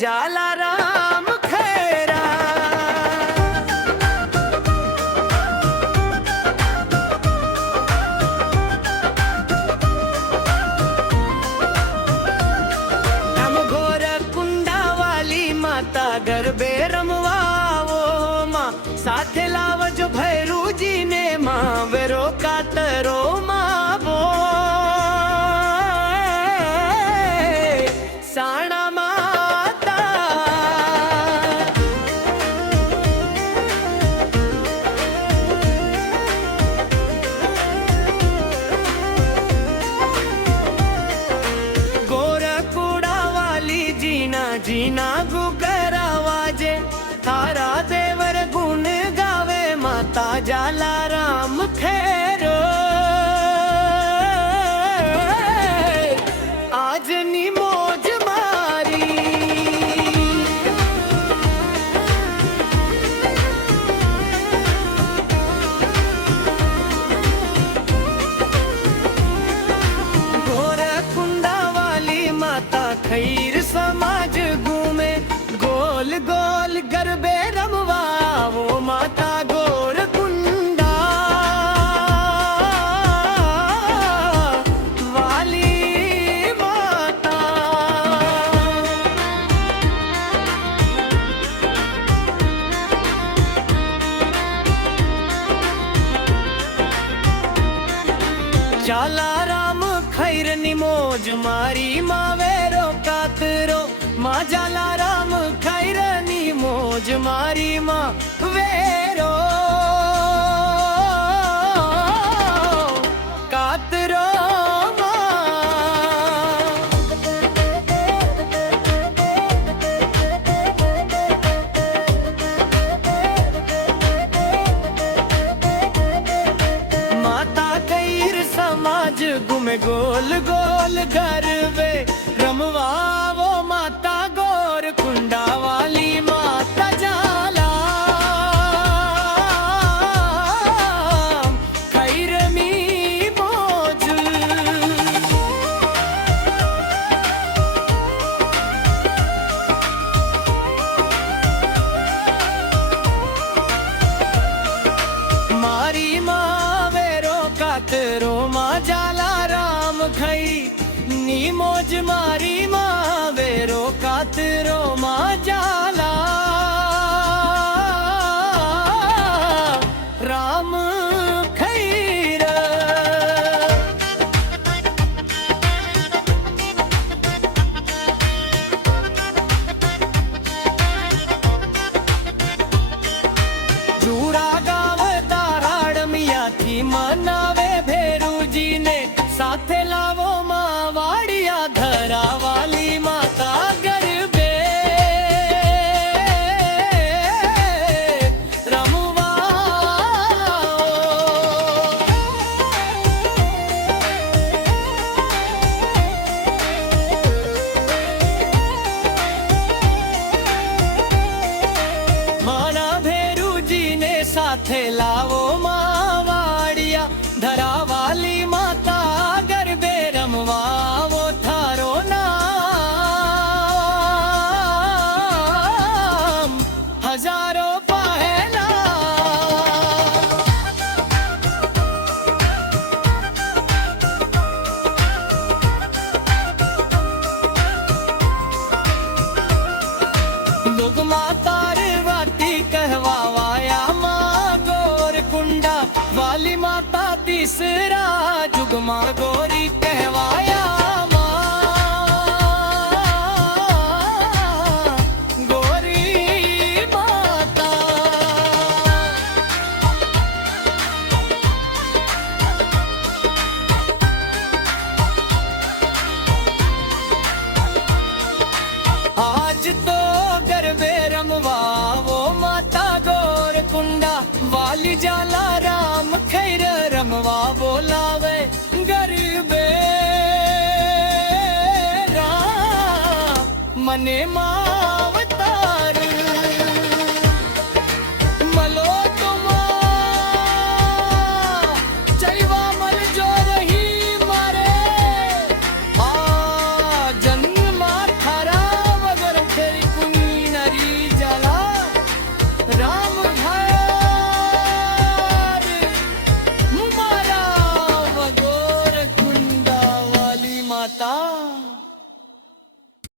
जाला राम खैरा। राम घोर कुंडा वाली माता गरबे रमवावो माँ, साथे लावजो भैरूजी ने माँ वेरो कातरो माँ बो। साणा माता गोरकुड़ा वाली जीना जीना गुगरा वाजे, थारा देवर गुण गावे माता जाला राम खैरो। आज नी मौज मारी गोरकुंडा वाली माता खैर समाज घूमे, गोल गोल गरबे रमवा वो माता गोरकुंडा वाली माता। जाला राम खैर नी मौज मारी माँ वेरो कातरो, माँ जाला राम खैर नी मौज मारी माँ वेरो कातरो माता कैर समाज घूमे गोल गोल गरबे रमवा वो माता गोर कुंडा वाली माता जाला खैर मी मौज। मारी माँ वेरो कातरो माँ जाला राम खई नी मौज मारी माँ वेरो कातरो माँ जाला राम खैर। जूरा गाव दाराड़ मिया थी मनावे भेरूजी ने, साथे लावो माँ वाड़िया धरा वाली माता गरबे रमवा। माना भेरूजी ने साथे लावो माँ वाड़िया धरा वाली माता गरबे रमवा वो थारो नाम हजारों पहला। लोग माता वाती कहवाया माँ गोर कुंडा वाली माता तीसरा जुग माँ गोरी कहवाया माँ गोरी माता। आज तो गरबे रमवा वो माता गोर कुंडा वाली जाला राम खैर रमवा बोलावे गरबे राम मने मावत